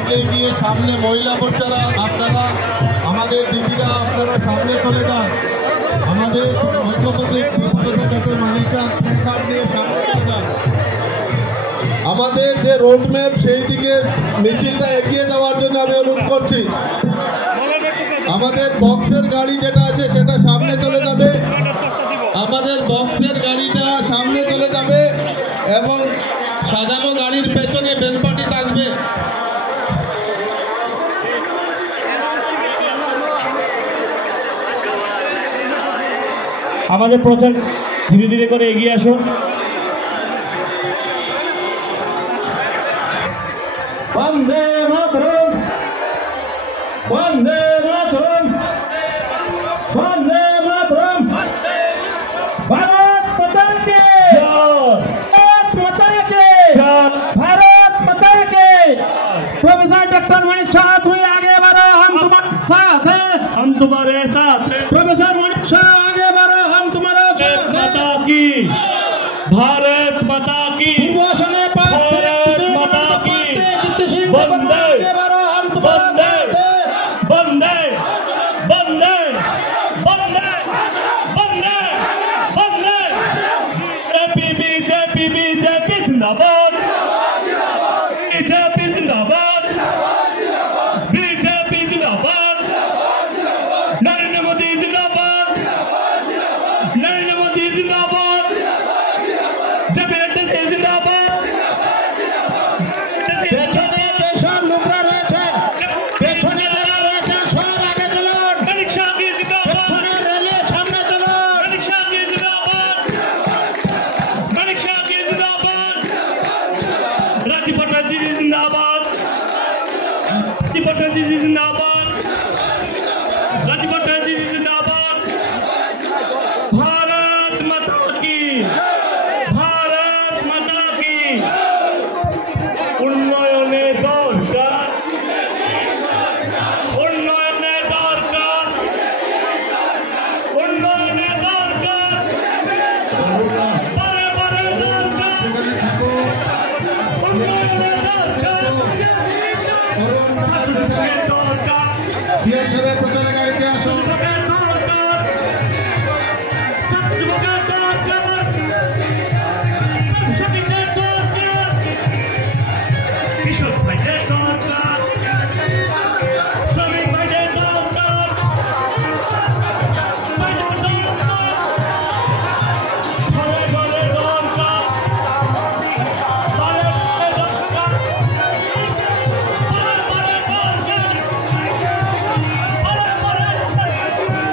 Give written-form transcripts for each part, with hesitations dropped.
সামনে গিয়ে সামনে মহিলা মোর্চারা আপনারা আমাদের দিদিরা আপনারা সামনে চলে যান। আমাদের মধ্যপ্রদেশ ছোটখাটো মানুষরা কার্ড নিয়ে সামনে চলে যান। আমাদের যে রোড ম্যাপ সেই দিকে মিছিলটা এগিয়ে যাওয়ার জন্য আমি অনুরোধ করছি। আমাদের বক্সের গাড়ি যেটা আছে সেটা সামনে চলে যাবে। আমাদের বক্সের গাড়িটা সামনে চলে যাবে এবং সাজানো গাড়ির পেছনে বেলপাটি থাকবে। আমাদের প্রচার ধীরে ধীরে করে এগিয়ে আসুন। বন্দে মাতরম, বন্দে মাতরম, বন্দে মাতরম। ভারত মাতা কে জয়, ভারত মাতা কে জয়, भारत माता के। प्रोफेसर डॉक्टर मणि शाह तुम आगे बढ़ो, हम तुम्हारे साथ हैं, हम तुम्हारे साथ हैं। प्रोफेसर मणि शाह आगे बढ़ो, हम तुम्हारे साथ हैं। माता की, भारत माता की, भारत माता की। वंदे वंदे वंदे वंदे वंदे वंदे वंदे। बीजेपी बीजेपी जिंदाबाद, बीजेपी जिंदाबाद, बीजेपी जिंदाबाद, नरेंद्र मोदी जिंदाबाद, नरेंद्र मोदी जिंदाबाद, जब जिंदाबाद। পেছনে যেসব লোকরা রয়েছেন, পেছনে যারা রয়েছেন সব আগে চলুন। परीक्षा की जिंदाबाद, পেছনে রেলে সামনে চলুন। परीक्षा की जिंदाबाद, परीक्षा की जिंदाबाद। राजीव पटनायक जी जिंदाबाद, राजीव पटनायक जी जिंदाबाद, राजीव पटनायक जी जिंदाबाद। भारत माता की, भारत माता की। उन्नयने दरकार, उन्नयने दरकार, उन्नयने दरकार, बड़े बड़े दरकार, उन्नयने दरकार, ছাত্রদের দরকার, প্রচারের গাড়িতে আসুন। যুবকের দরকার, যুবকের দরকার, শ্রমিকের দরকার, কৃষক ভাইদের দরকার, শ্রমিক ভাইদের দরকার, ভাইদের দরকার, ঘরে ঘরে দরকার, বারে বারে দরকার, বারে বারে দরকার, বারে বারে দরকার।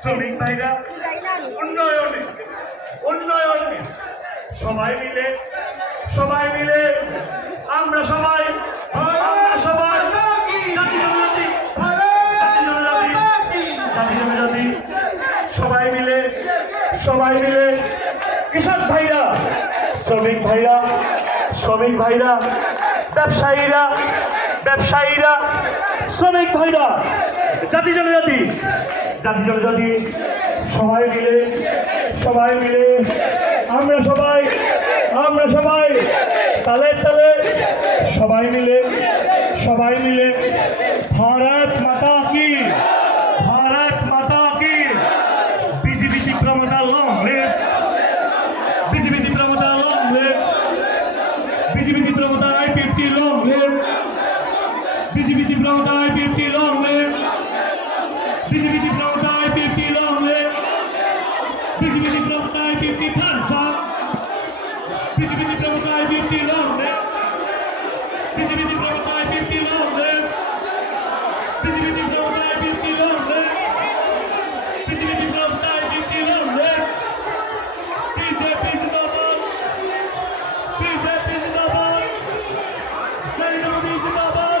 শ্রমিক ভাইরা উন্নয়নে উন্নয়নে সবাই মিলে আমরা সবাই জাতি জনজাতি সবাই মিলে কৃষক ভাইরা শ্রমিক ভাইরা ব্যবসায়ীরা শ্রমিক ভাইরা জাতি জনজাতি সবাই মিলে আমরা সবাই তালে সবাই মিলে भारत माता की BJP Pramoda long live BJP Pramoda long live BJP Pramoda I-50 long live BJP Pramoda I-50 long live BJP Pramoda I-50 long live BJP Pramoda I-50 thumbs up BJP Pramoda I-50 long live BJP Pramoda I-50 long live BJP Pramoda I-50 long live BJP Pramoda I-50 long live BJP जिंदाबाद नरेंद्र मोदी जिंदाबाद